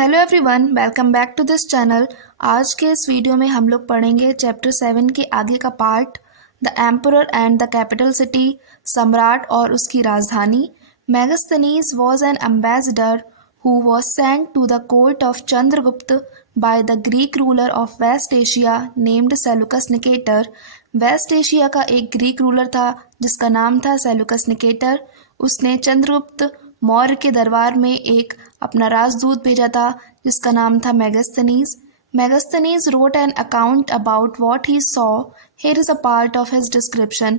Hello everyone, welcome back to this channel. आज के इस वीडियो में हम लोग पढ़ेंगे चैप्टर 7 के आगे का part, the emperor and the capital city, सम्राट और उसकी राजधानी। Megasthenes was an ambassador who was sent to the court of Chandragupta by the Greek ruler of West Asia named Seleucus Nicator. West Asia का एक Greek ruler था जिसका नाम था सेलुकस निकेटर। उसने चंद्रगुप्त मौर्य के दरबार में एक अपना राजदूत भेजा था जिसका नाम था Megasthenes. Megasthenes wrote an account about what he saw. Here is a part of his description.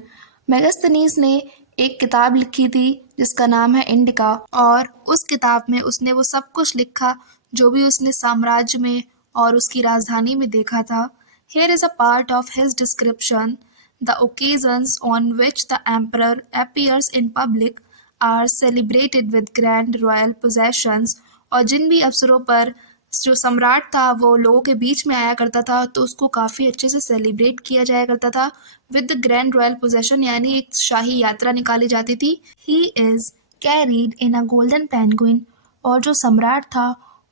Megasthenes ने एक किताब लिखी थी जिसका नाम है इंडिका, और उस किताब में उसने वो सब कुछ लिखा जो भी उसने साम्राज्य में और उसकी राजधानी में देखा था। Here is a part of his description. The occasions on which the emperor appears in public are celebrated with grand royal possessions। और जिन भी अवसरों पर जो सम्राट था वो लोगों के बीच में आया करता था तो उसको काफ़ी अच्छे से सेलिब्रेट किया जाया करता था with the grand royal possession, यानी एक शाही यात्रा निकाली जाती थी। He is carried in a golden penguin. और जो सम्राट था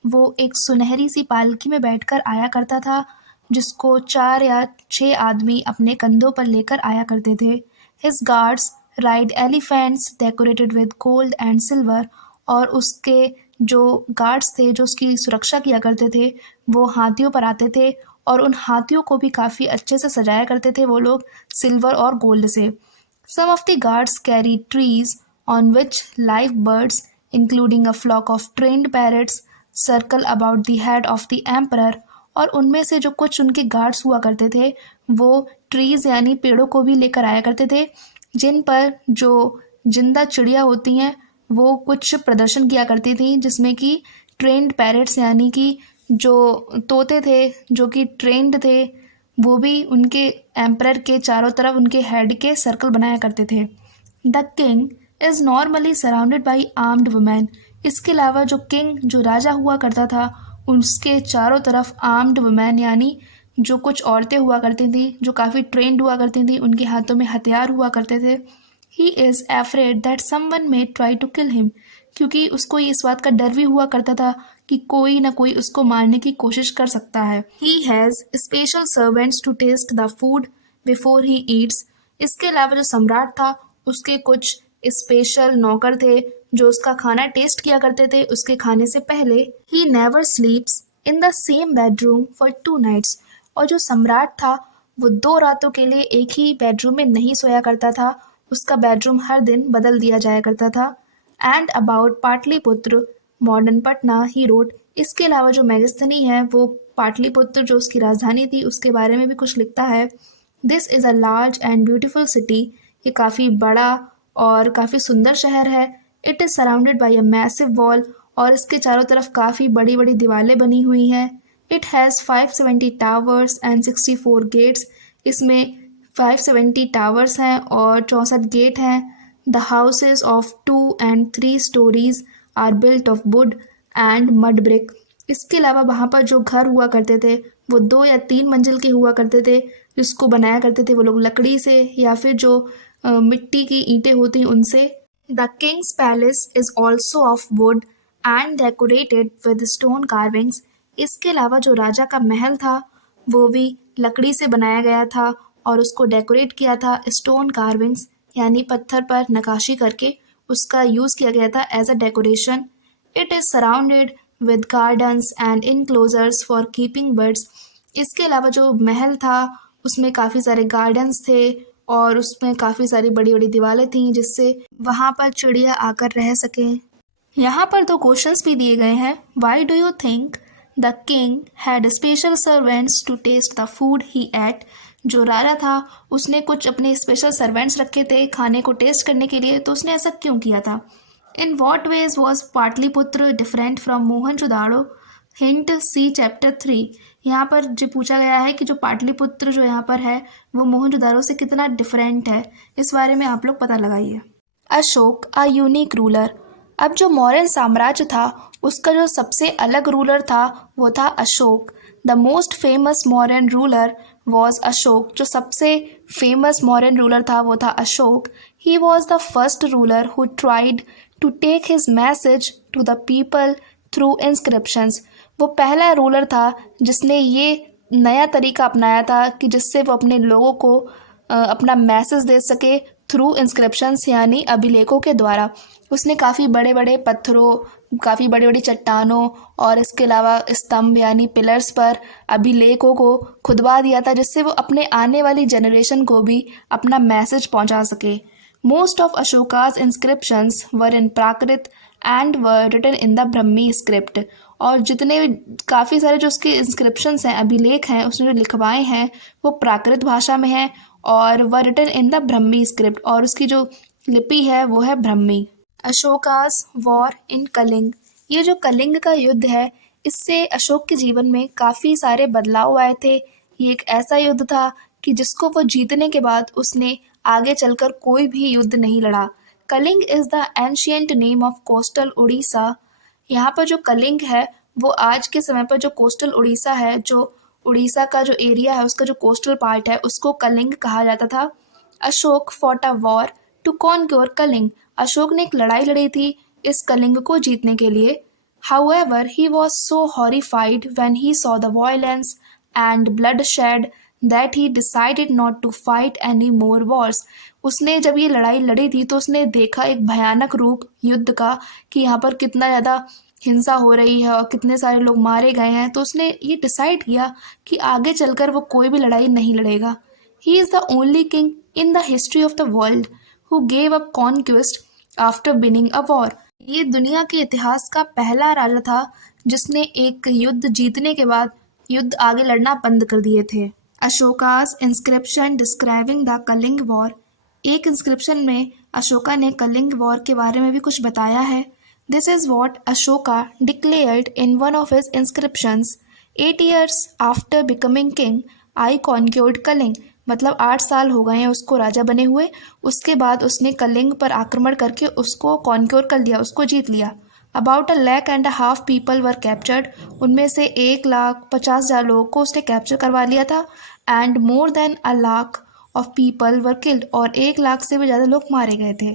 वो एक सुनहरी सी पालकी में बैठकर आया करता था जिसको 4 या 6 आदमी अपने कंधों पर लेकर आया करते थे। His guards ride elephants decorated with gold and silver. और उसके जो गार्ड्स थे जो उसकी सुरक्षा किया करते थे वो हाथियों पर आते थे, और उन हाथियों को भी काफ़ी अच्छे से सजाया करते थे वो लोग सिल्वर और गोल्ड से। Some of the guards carry trees on which live birds including a flock of trained parrots circle about the head of the emperor. और उनमें से जो कुछ उनके गार्ड्स हुआ करते थे वो ट्रीज यानी पेड़ों को भी लेकर आया करते थे जिन पर जो जिंदा चिड़िया होती हैं वो कुछ प्रदर्शन किया करती थी, जिसमें कि ट्रेंड पैरट्स यानी कि जो तोते थे जो कि ट्रेंड थे वो भी उनके एम्परर के चारों तरफ उनके हेड के सर्कल बनाया करते थे। The king is normally surrounded by armed women. इसके अलावा जो किंग जो राजा हुआ करता था उसके चारों तरफ आर्म्ड वुमेन यानी जो कुछ औरतें हुआ करती थी जो काफ़ी ट्रेंड हुआ करती थी, उनके हाथों में हथियार हुआ करते थे। He is afraid that someone may try to kill him. क्योंकि उसको इस बात का डर भी हुआ करता था कि कोई ना कोई उसको मारने की कोशिश कर सकता है। He has special servants to taste the food before he eats. इसके अलावा जो सम्राट था उसके कुछ स्पेशल नौकर थे जो उसका खाना टेस्ट किया करते थे उसके खाने से पहले। He never sleeps in the same bedroom for 2 nights. और जो सम्राट था वो 2 रातों के लिए एक ही बेडरूम में नहीं सोया करता था, उसका बेडरूम हर दिन बदल दिया जाया करता था। And about Pataliputra modern Patna he road. इसके अलावा जो मेगास्थनी है वो पाटलिपुत्र जो उसकी राजधानी थी उसके बारे में भी कुछ लिखता है। This is a large and beautiful city. ये काफ़ी बड़ा और काफ़ी सुंदर शहर है। It is surrounded by a massive wall. और इसके चारों तरफ काफ़ी बड़ी बड़ी दीवारें बनी हुई हैं। It has 570 towers and 64 gates. इसमें 570 टावर्स हैं और 64 गेट हैं। The houses of 2 and 3 stories are built of wood and mud brick. इसके अलावा वहाँ पर जो घर हुआ करते थे वो 2 या 3 मंजिल के हुआ करते थे जिसको बनाया करते थे वो लोग लकड़ी से या फिर जो मिट्टी की ईंटें होती हैं उनसे। The Kings palace is also of wood and decorated with stone carvings. इसके अलावा जो राजा का महल था वो भी लकड़ी से बनाया गया था और उसको डेकोरेट किया था स्टोन कार्विंग्स यानी पत्थर पर नकाशी करके उसका यूज़ किया गया था as a decoration. It is surrounded with gardens and enclosures for keeping birds. इसके अलावा जो महल था उसमें काफ़ी सारे गार्डन्स थे और उसमें काफ़ी सारी बड़ी बड़ी दीवारें थीं जिससे वहाँ पर चिड़िया आकर रह सकें। यहाँ पर 2 क्वेश्चंस भी दिए गए हैं। Why do you think the king had special servants to taste the food he ate. जो राजा था उसने कुछ अपने स्पेशल सर्वेंट्स रखे थे खाने को टेस्ट करने के लिए, तो उसने ऐसा क्यों किया था। In what ways was Pataliputra different from Mohenjodaro. Hint see chapter 3। यहाँ पर जो पूछा गया है कि जो पाटलिपुत्र जो यहाँ पर है वो मोहनजोदाड़ो से कितना डिफरेंट है, इस बारे में आप लोग पता लगाइए। Ashok a unique ruler. अब जो मौर्य साम्राज्य था उसका जो सबसे अलग रूलर था वो था Ashok. The most famous Mauryan ruler was Ashok. जो सबसे फेमस मौर्यन रूलर था वो था Ashok. He was the first ruler who tried to take his message to the people through inscriptions. वो पहला रूलर था जिसने ये नया तरीका अपनाया था कि जिससे वो अपने लोगों को अपना मैसेज दे सके थ्रू इंस्क्रिप्शंस यानी अभिलेखों के द्वारा। उसने काफ़ी बड़े बड़े पत्थरों, काफ़ी बड़ी बड़ी चट्टानों और इसके अलावा स्तंभ यानी पिलर्स पर अभिलेखों को खुदवा दिया था जिससे वो अपने आने वाली जनरेशन को भी अपना मैसेज पहुंचा सके। Most of Ashoka's inscriptions were in Prakrit and were written in the Brahmi script. और जितने काफ़ी सारे जो उसके इंस्क्रिप्शंस हैं, अभिलेख हैं, उसने जो लिखवाए हैं वो प्राकृत भाषा में हैं और were written in the Brahmi script, और उसकी जो लिपि है वो है ब्रह्मी। Ashoka's war in Kalinga. ये जो कलिंग का युद्ध है इससे अशोक के जीवन में काफ़ी सारे बदलाव आए थे। ये एक ऐसा युद्ध था कि जिसको वो जीतने के बाद उसने आगे चलकर कोई भी युद्ध नहीं लड़ा। Kalinga is the ancient name of coastal Orissa. यहाँ पर जो कलिंग है वो आज के समय पर जो कोस्टल उड़ीसा है, जो उड़ीसा का जो एरिया है उसका जो कोस्टल पार्ट है उसको कलिंग कहा जाता था। Ashok fought a war to conquer Kalinga. Ashok ने एक लड़ाई लड़ी थी इस कलिंग को जीतने के लिए। However, he was so horrified when he saw the violence and bloodshed that he decided not to fight any more wars. उसने जब ये लड़ाई लड़ी थी तो उसने देखा एक भयानक रूप युद्ध का कि यहाँ पर कितना ज़्यादा हिंसा हो रही है और कितने सारे लोग मारे गए हैं, तो उसने ये डिसाइड किया कि आगे चलकर वो कोई भी लड़ाई नहीं लड़ेगा। He is the only king in the history of the world who gave up conquest after winning a war. ये दुनिया के इतिहास का पहला राजा था जिसने एक युद्ध जीतने के बाद युद्ध आगे लड़ना बंद कर दिए थे। Ashoka's inscription describing the Kalinga war. एक इंस्क्रिप्शन में अशोका ने कलिंग वॉर के बारे में भी कुछ बताया है। This is what Ashoka declared in one of his inscriptions. 8 years after becoming king I conquered Kalinga. मतलब 8 साल हो गए हैं उसको राजा बने हुए, उसके बाद उसने कलिंग पर आक्रमण करके उसको कॉन्क्योर कर लिया, उसको जीत लिया। About 1.5 lakh people were captured. उनमें से 1,50,000 लोगों को उसने कैप्चर करवा लिया था। And more than 1 lakh of people were killed. और 1 लाख से भी ज़्यादा लोग मारे गए थे।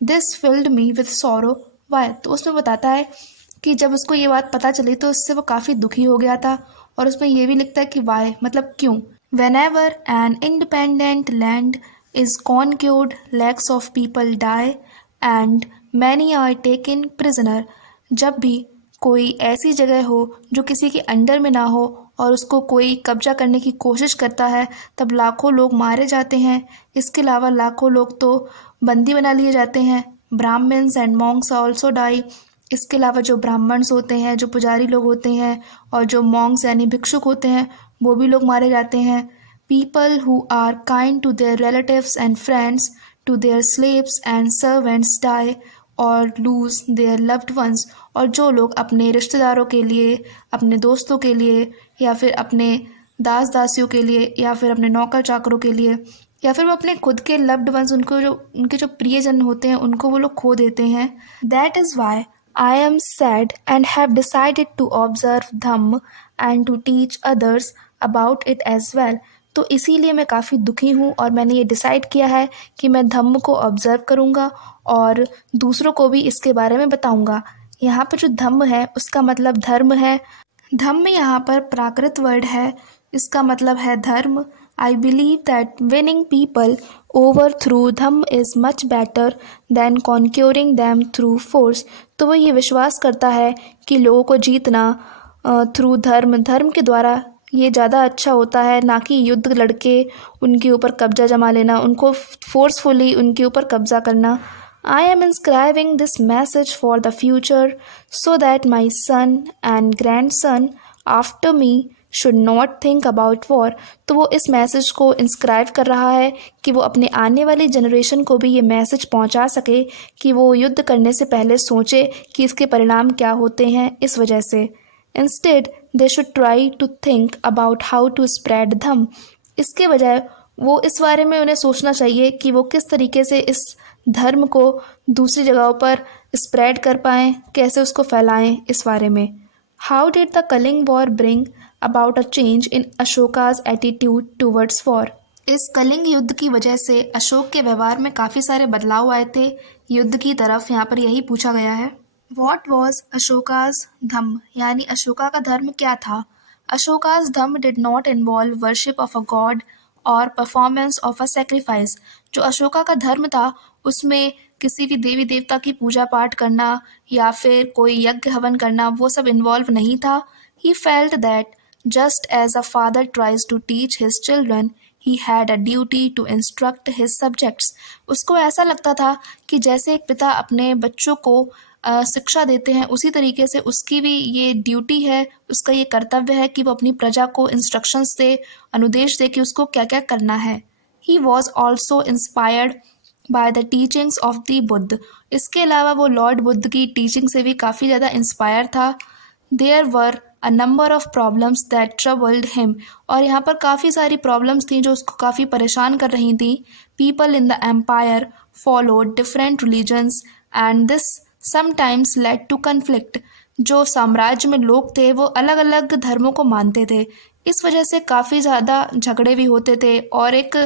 This filled me with sorrow why. तो उसमें बताता है कि जब उसको ये बात पता चली तो उससे वो काफ़ी दुखी हो गया था। और उसमें ये भी लिखता है कि वाई मतलब क्यों। Whenever an independent land is conquered, lakhs of people die and many are taken prisoner। जब भी कोई ऐसी जगह हो जो किसी के अंडर में ना हो और उसको कोई कब्जा करने की कोशिश करता है तब लाखों लोग मारे जाते हैं। इसके अलावा लाखों लोग तो बंदी बना लिए जाते हैं। Brahmins and monks also die. इसके अलावा जो ब्राह्मण्स होते हैं, जो पुजारी लोग होते हैं और जो मॉन्क्स यानी भिक्षुक होते हैं वो भी लोग मारे जाते हैं। People who are kind to their relatives and friends to their slaves and servants die और लूज देयर लव्ड वंस। और जो लोग अपने रिश्तेदारों के लिए, अपने दोस्तों के लिए या फिर अपने दास दासियों के लिए या फिर अपने नौकर चाकरों के लिए या फिर वो अपने खुद के लव्ड वंस, उनके जो प्रियजन होते हैं उनको वो लोग खो देते हैं। That is why I am sad and have decided to observe Dhamma and to teach others about it as well। तो इसीलिए मैं काफ़ी दुखी हूँ और मैंने ये डिसाइड किया है कि मैं धम्म को ऑब्ज़र्व करूँगा और दूसरों को भी इसके बारे में बताऊँगा। यहाँ पर जो धम्म है उसका मतलब धर्म है। धम्म यहाँ पर प्राकृत वर्ड है, इसका मतलब है धर्म। I believe that winning people over through dhamma is much better than conquering them through force. तो वो ये विश्वास करता है कि लोगों को जीतना थ्रू धर्म के द्वारा ये ज़्यादा अच्छा होता है, ना कि युद्ध लड़के उनके ऊपर कब्जा जमा लेना, उनको फोर्सफुली उनके ऊपर कब्जा करना। I am inscribing this message for the future so that my son and grandson after me should not think about war। तो वो इस मैसेज को इंस्क्राइब कर रहा है कि वो अपने आने वाली जनरेशन को भी ये मैसेज पहुंचा सके कि वो युद्ध करने से पहले सोचे कि इसके परिणाम क्या होते हैं। इस वजह से instead they should try to think about how to spread dhamma. इसके बजाय वो इस बारे में उन्हें सोचना चाहिए कि वो किस तरीके से इस धर्म को दूसरी जगहों पर स्प्रेड कर पाएँ, कैसे उसको फैलाएं इस बारे में। How did the Kalinga war bring about a change in Ashoka's attitude towards war. इस कलिंग युद्ध की वजह से अशोक के व्यवहार में काफ़ी सारे बदलाव आए थे युद्ध की तरफ। यहाँ पर यही पूछा गया है। वॉट वॉज अशोकाज धम्म यानी अशोका का धर्म क्या था? Ashoka's dhamma did not involve worship of a god और परफॉर्मेंस ऑफ अ सेक्रीफाइस। जो अशोका का धर्म था उसमें किसी भी देवी देवता की पूजा पाठ करना या फिर कोई यज्ञ हवन करना वो सब इन्वॉल्व नहीं था। He felt that just as a father tries to teach his children he had a duty to instruct his subjects. उसको ऐसा लगता था कि जैसे एक पिता अपने बच्चों को शिक्षा देते हैं उसी तरीके से उसकी भी ये ड्यूटी है, उसका ये कर्तव्य है कि वो अपनी प्रजा को इंस्ट्रक्शंस दे, अनुदेश दे कि उसको क्या क्या करना है। He was also inspired by the teachings of the Buddha. इसके अलावा वो लॉर्ड बुद्ध की टीचिंग से भी काफ़ी ज़्यादा इंस्पायर था। There were a number of problems that troubled him. और यहाँ पर काफ़ी सारी प्रॉब्लम्स थी जो उसको काफ़ी परेशान कर रही थी। People in the empire followed different religions and this sometimes led to conflict. जो साम्राज्य में लोग थे वो अलग अलग धर्मों को मानते थे, इस वजह से काफ़ी ज़्यादा झगड़े भी होते थे और एक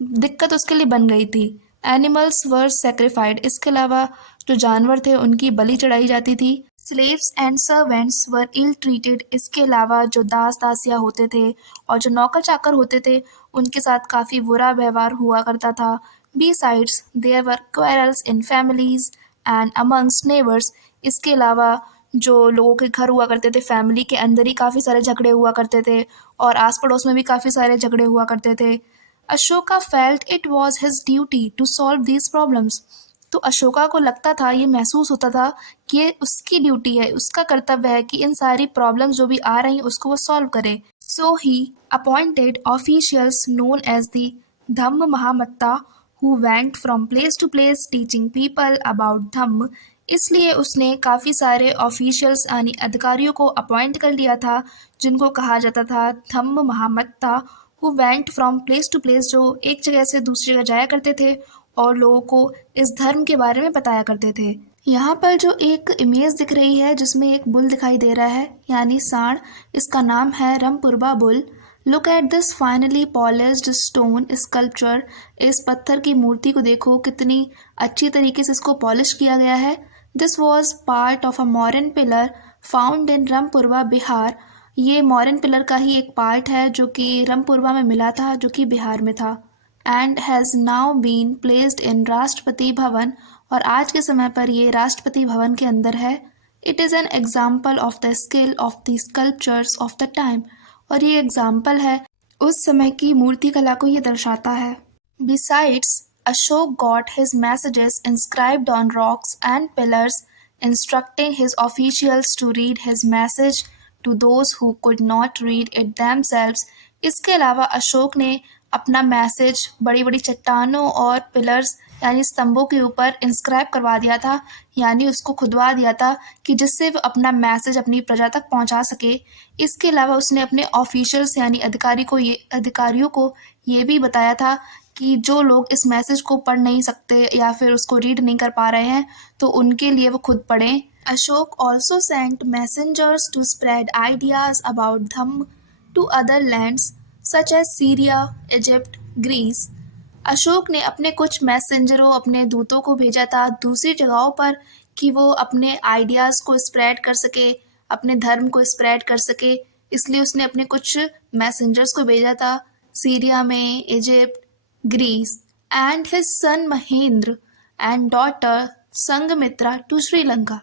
दिक्कत उसके लिए बन गई थी। Animals were सेक्रीफाइड। इसके अलावा जो जानवर थे उनकी बलि चढ़ाई जाती थी। Slaves and servants were ill treated. इसके अलावा जो दास दासियाँ होते थे और जो नौकर चाकर होते थे उनके साथ काफ़ी बुरा व्यवहार हुआ करता था। Besides, there were quarrels in families and amongst neighbors। इसके अलावा जो लोगों के घर हुआ करते थे फैमिली के अंदर ही काफ़ी सारे झगड़े हुआ करते थे और आस पड़ोस में भी काफ़ी सारे झगड़े हुआ करते थे। Ashoka felt it was his duty to solve these problems. तो अशोका को लगता था, ये महसूस होता था कि ये उसकी ड्यूटी है, उसका कर्तव्य है कि इन सारी प्रॉब्लम्स जो भी आ रही हैं उसको वो सॉल्व करे। So he appointed officials known as the dhamma mahamatta who went from place to place teaching people about dhamma. इसलिए उसने काफ़ी सारे ऑफिशियल्स यानी अधिकारियों को अपॉइंट कर लिया था जिनको कहा जाता था धम्म mahamatta. who went from place to place, जो एक जगह से दूसरी जगह जाया करते थे और लोगों को इस धर्म के बारे में बताया करते थे। यहाँ पर जो एक इमेज दिख रही है जिसमें एक बुल दिखाई दे रहा है यानी सांड, इसका नाम है Rampurva bull. Look at this finally polished stone sculpture. इस पत्थर की मूर्ति को देखो, कितनी अच्छी तरीके से इसको पॉलिश किया गया है। This was part of a Mauryan pillar found in Rampurwa Bihar. ये मॉरन पिलर का ही एक पार्ट है जो कि रमपुरवा में मिला था, जो कि बिहार में था। And has now been placed in Rashtrapati Bhavan. और आज के समय पर ये राष्ट्रपति भवन के अंदर है। It is an example of the skill of the sculptures of the time. और ये एग्जाम्पल है उस समय की मूर्ति कला को ये दर्शाता है। Besides Ashok got his messages inscribed on rocks and pillars instructing his officials to read his message to those who could not read it themselves. इसके अलावा अशोक ने अपना मैसेज बड़ी बड़ी चट्टानों और पिलर्स यानी स्तंभों के ऊपर इंस्क्राइब करवा दिया था, यानी उसको खुदवा दिया था कि जिससे वो अपना मैसेज अपनी प्रजा तक पहुंचा सके। इसके अलावा उसने अपने ऑफिशियल्स यानी अधिकारियों को ये भी बताया था कि जो लोग इस मैसेज को पढ़ नहीं सकते या फिर उसको रीड नहीं कर पा रहे हैं तो उनके लिए वो खुद पढ़ें। Ashok also sent messengers to spread ideas about dhamma to other lands such as Syria, Egypt, Greece. Ashok ने अपने कुछ मैसेंजरों, अपने दूतों को भेजा था दूसरी जगहों पर कि वो अपने आइडियाज़ को स्प्रेड कर सके, अपने धर्म को स्प्रेड कर सके। इसलिए उसने अपने कुछ मैसेंजर्स को भेजा था सीरिया में, Egypt, Greece. And his son Mahendra and daughter Sanghamitra to Sri Lanka.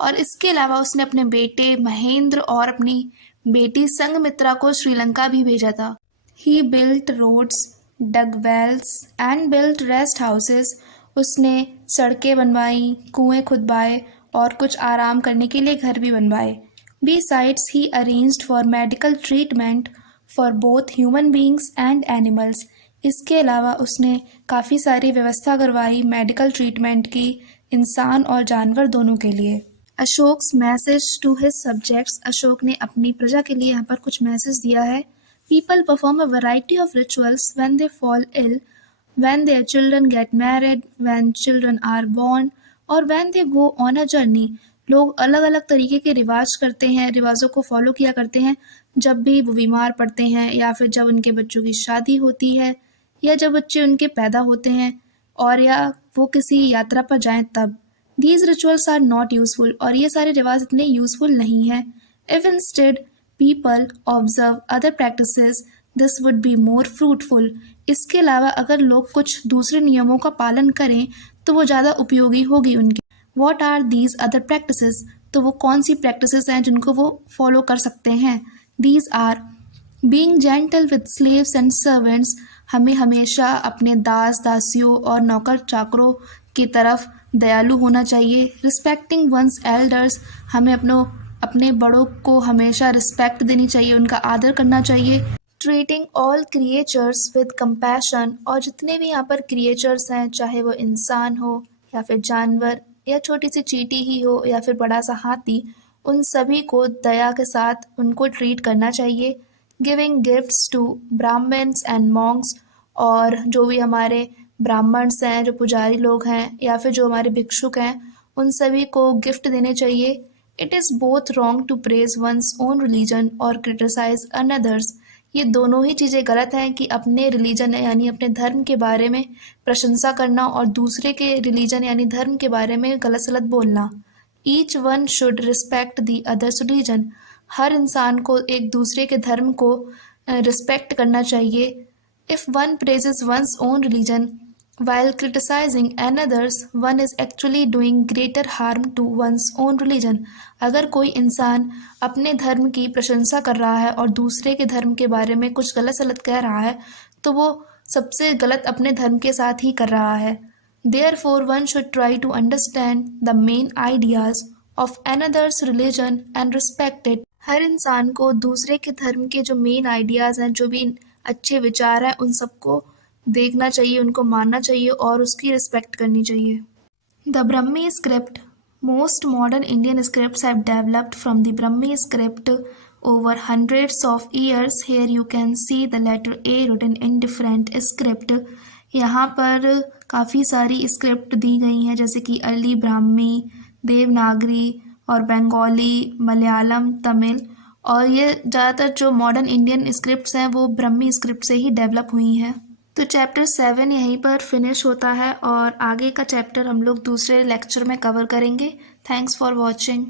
और इसके अलावा उसने अपने बेटे महेंद्र और अपनी बेटी संघमित्रा को श्रीलंका भी भेजा था। He built roads, dug wells and built rest houses. उसने सड़कें बनवाई, कुएं खुदवाए और कुछ आराम करने के लिए घर भी बनवाए। Besides, he arranged for medical treatment for both human beings and animals। इसके अलावा उसने काफ़ी सारी व्यवस्था करवाई मेडिकल ट्रीटमेंट की, इंसान और जानवर दोनों के लिए। Ashoka's message to his subjects. Ashok ने अपनी प्रजा के लिए यहाँ पर कुछ मैसेज दिया है। People perform a variety of rituals when they fall ill, when their children get married, when children are born, और when they go on a journey। लोग अलग अलग तरीके के रिवाज करते हैं, रिवाजों को फॉलो किया करते हैं जब भी वो बीमार पड़ते हैं या फिर जब उनके बच्चों की शादी होती है या जब बच्चे उनके पैदा होते हैं और या वो किसी यात्रा पर जाएं तब। These rituals are not useful, और ये सारे रिवाज इतने यूजफुल नहीं हैं। If instead people observe other practices this would be more fruitful. इसके अलावा अगर लोग कुछ दूसरे नियमों का पालन करें तो वो ज़्यादा उपयोगी होगी उनकी। What are these other practices, तो वो कौन सी प्रैक्टिसेस हैं जिनको वो फॉलो कर सकते हैं। These are being gentle with slaves and servants, हमें हमेशा अपने दास दासियों और नौकर चाकरों की तरफ दयालु होना चाहिए। रिस्पेक्टिंग वंस एल्डर्स, हमें अपने बड़ों को हमेशा रिस्पेक्ट देनी चाहिए, उनका आदर करना चाहिए। Treating all creatures with compassion, और जितने भी यहाँ पर क्रिएचर्स हैं, चाहे वो इंसान हो या फिर जानवर या छोटी सी चींटी ही हो या फिर बड़ा सा हाथी, उन सभी को दया के साथ उनको ट्रीट करना चाहिए। Giving gifts to Brahmins and monks, और जो भी हमारे ब्राह्मण्स हैं, जो पुजारी लोग हैं या फिर जो हमारे भिक्षुक हैं, उन सभी को गिफ्ट देने चाहिए। It is both wrong to praise one's own religion और क्रिटिसाइज अनदर्स, ये दोनों ही चीज़ें गलत हैं कि अपने रिलीजन यानी अपने धर्म के बारे में प्रशंसा करना और दूसरे के रिलीजन यानी धर्म के बारे में गलत सलत बोलना। Each one should respect the others religion, हर इंसान को एक दूसरे के धर्म को रिस्पेक्ट करना चाहिए। If one praises once own religion while criticizing another's, one is actually doing greater harm to one's own religion। अगर कोई इंसान अपने धर्म की प्रशंसा कर रहा है और दूसरे के धर्म के बारे में कुछ गलत सलत कह रहा है तो वो सबसे गलत अपने धर्म के साथ ही कर रहा है। Therefore one should try to understand the main ideas of another's religion and respect it। हर इंसान को दूसरे के धर्म के जो मेन आइडियाज़ हैं, जो भी अच्छे विचार हैं, उन सबको देखना चाहिए, उनको मानना चाहिए और उसकी रिस्पेक्ट करनी चाहिए। The Brahmi script, most modern Indian scripts have developed from the Brahmi script over hundreds of years। Here you can see the letter A written in different script। यहाँ पर काफ़ी सारी स्क्रिप्ट दी गई हैं, जैसे कि अर्ली ब्राह्मी, देवनागरी और बंगाली, मलयालम, तमिल, और ये ज़्यादातर जो मॉडर्न इंडियन स्क्रिप्ट्स हैं वो ब्रह्मी स्क्रिप्ट से ही डेवलप हुई हैं। तो चैप्टर 7 यहीं पर फिनिश होता है और आगे का चैप्टर हम लोग दूसरे लेक्चर में कवर करेंगे। Thanks for watching.